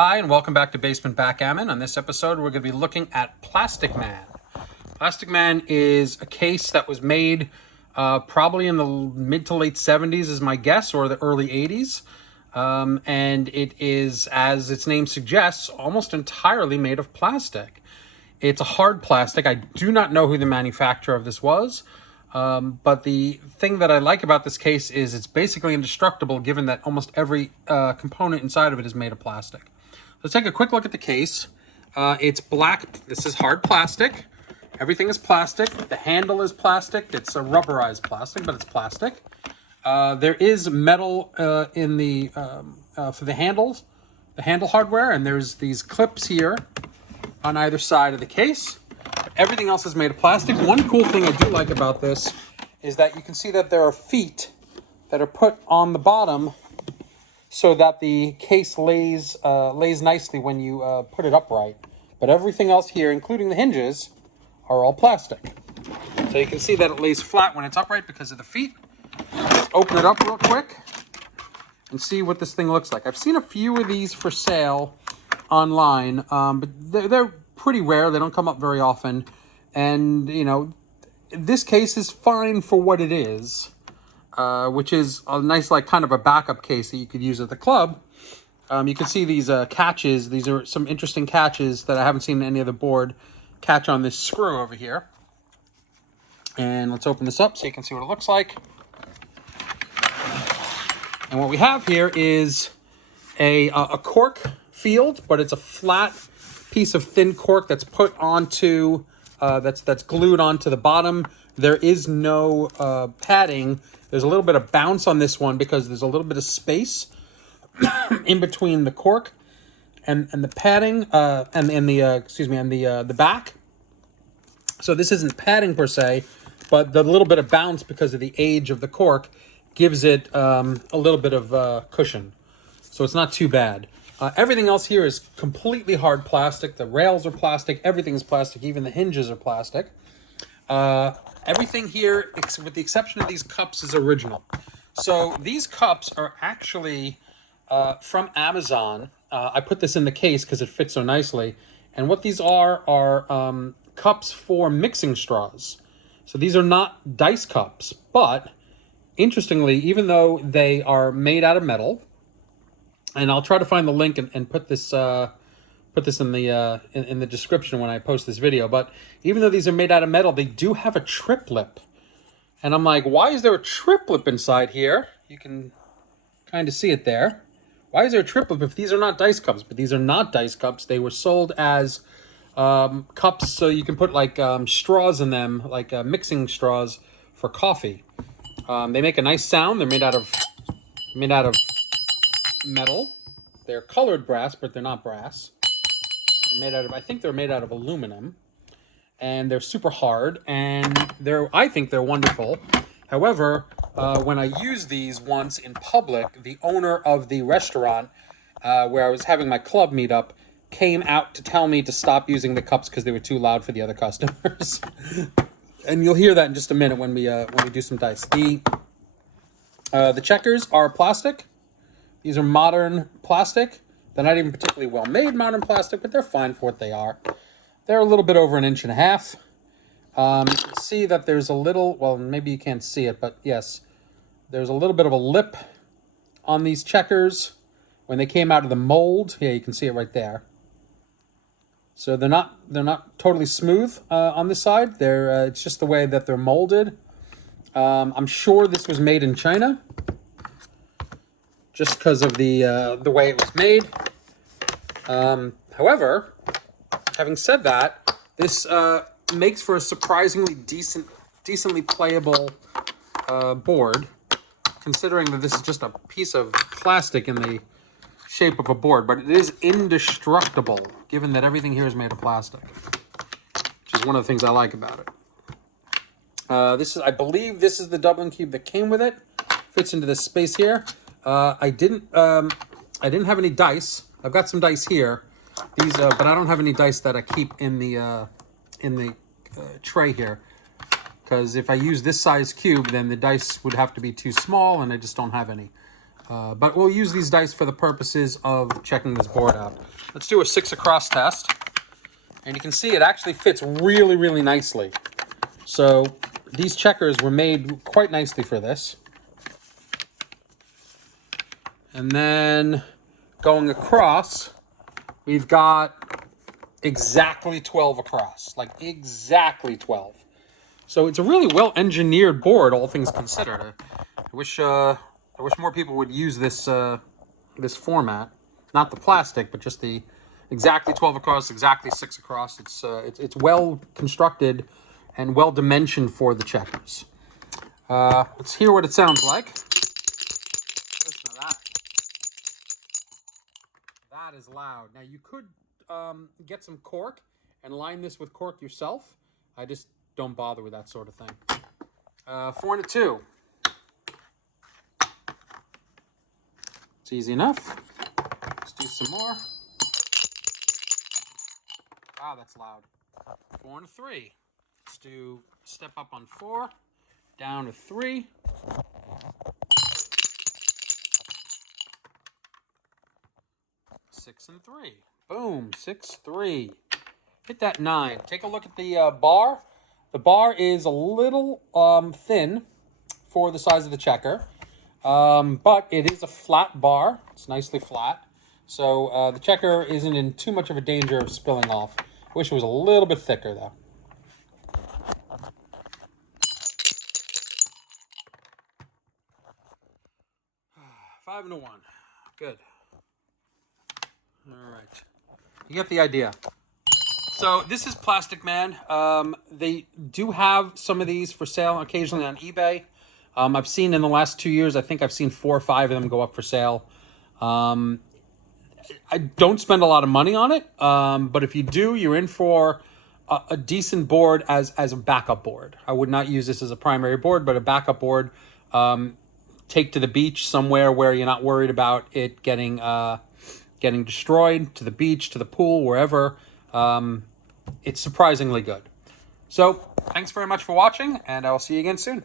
Hi, and welcome back to Basement Backgammon. On this episode, we're going to be looking at Plastic Man. Plastic Man is a case that was made probably in the mid to late 70s is my guess, or the early 80s. And it is, as its name suggests, almost entirely made of plastic. It's a hard plastic. I do not know who the manufacturer of this was. But the thing that I like about this case is it's basically indestructible, given that almost every component inside of it is made of plastic. Let's take a quick look at the case. It's black. This is hard plastic. Everything is plastic. The handle is plastic. It's a rubberized plastic, but it's plastic. There is metal in the for the handles, the handle hardware, and there's these clips here on either side of the case. Everything else is made of plastic. One cool thing I do like about this is that you can see that there are feet that are put on the bottom so that the case lays nicely when you put it upright. But everything else here, including the hinges, are all plastic. So you can see that it lays flat when it's upright because of the feet. Let's open it up real quick and see what this thing looks like. I've seen a few of these for sale online, but they're pretty rare. They don't come up very often. And, you know, this case is fine for what it is. Which is a nice, like, kind of a backup case that you could use at the club. You can see these catches. These are some interesting catches that I haven't seen in any other board catch on this screw over here. And let's open this up so you can see what it looks like. And what we have here is a cork field, but it's a flat piece of thin cork that's put onto, that's glued onto the bottom. There is no padding. There's a little bit of bounce on this one because there's a little bit of space in between the cork and the padding and the back. So this isn't padding per se, but the little bit of bounce because of the age of the cork gives it a little bit of cushion. So it's not too bad. Everything else here is completely hard plastic. The rails are plastic. Everything is plastic. Even the hinges are plastic. Everything here, with the exception of these cups, is original. So these cups are actually from Amazon. I put this in the case because it fits so nicely. And what these are cups for mixing straws. So these are not dice cups, but interestingly, even though they are made out of metal, and I'll try to find the link and put this in the description when I post this video. But even though these are made out of metal, they do have a trip lip. And I'm like, why is there a trip lip inside here? You can kind of see it there. Why is there a trip lip if these are not dice cups? But these are not dice cups. They were sold as cups so you can put like straws in them, like mixing straws for coffee. They make a nice sound. They're made out of metal. They're colored brass, but they're not brass. They're made out of, I think they're made out of aluminum, and they're super hard, and I think they're wonderful. However, when I used these once in public, the owner of the restaurant where I was having my club meetup came out to tell me to stop using the cups because they were too loud for the other customers. And you'll hear that in just a minute when we do some dice. The checkers are plastic. These are modern plastic. They're not even particularly well-made modern plastic, but they're fine for what they are. They're a little bit over 1.5 inches. You can see that there's a little, well, maybe you can't see it, but yes, there's a little bit of a lip on these checkers when they came out of the mold. Yeah, you can see it right there. So they're not totally smooth on this side. It's just the way that they're molded. I'm sure this was made in China, just because of the way it was made. However, having said that, this makes for a surprisingly decently playable board, considering that this is just a piece of plastic in the shape of a board. But it is indestructible, given that everything here is made of plastic, which is one of the things I like about it. I believe this is the Dublin cube that came with it. Fits into this space here. I didn't have any dice. I've got some dice here. These, but I don't have any dice that I keep in the tray here. Because if I use this size cube, then the dice would have to be too small, and I just don't have any. But we'll use these dice for the purposes of checking this board out. Let's do a 6 across test. And you can see it actually fits really, really nicely. So these checkers were made quite nicely for this. And then going across, we've got exactly 12 across, like exactly 12. So it's a really well-engineered board, all things considered. I wish more people would use this this format, not the plastic, but just the exactly 12 across, exactly 6 across. It's well constructed and well dimensioned for the checkers. Let's hear what it sounds like. Listen to that. That is loud. Now you could get some cork and line this with cork yourself. I just don't bother with that sort of thing. 4 and a 2. It's easy enough. Let's do some more. Wow, that's loud. 4 and a 3. Let's do step up on 4, down to 3. Six and 3. Boom, 6-3. Hit that 9. Take a look at the bar. The bar is a little thin for the size of the checker, but it is a flat bar. It's nicely flat, so the checker isn't in too much of a danger of spilling off. I wish it was a little bit thicker though. Five and a 1. Good. All right. You get the idea. So this is Plastic Man. They do have some of these for sale occasionally on eBay. I've seen in the last 2 years, I think I've seen 4 or 5 of them go up for sale. I don't spend a lot of money on it, but if you do, you're in for a decent board as a backup board. I would not use this as a primary board, but a backup board. Take to the beach somewhere where you're not worried about it getting destroyed, to the beach, to the pool, wherever. It's surprisingly good. So, thanks very much for watching, and I will see you again soon.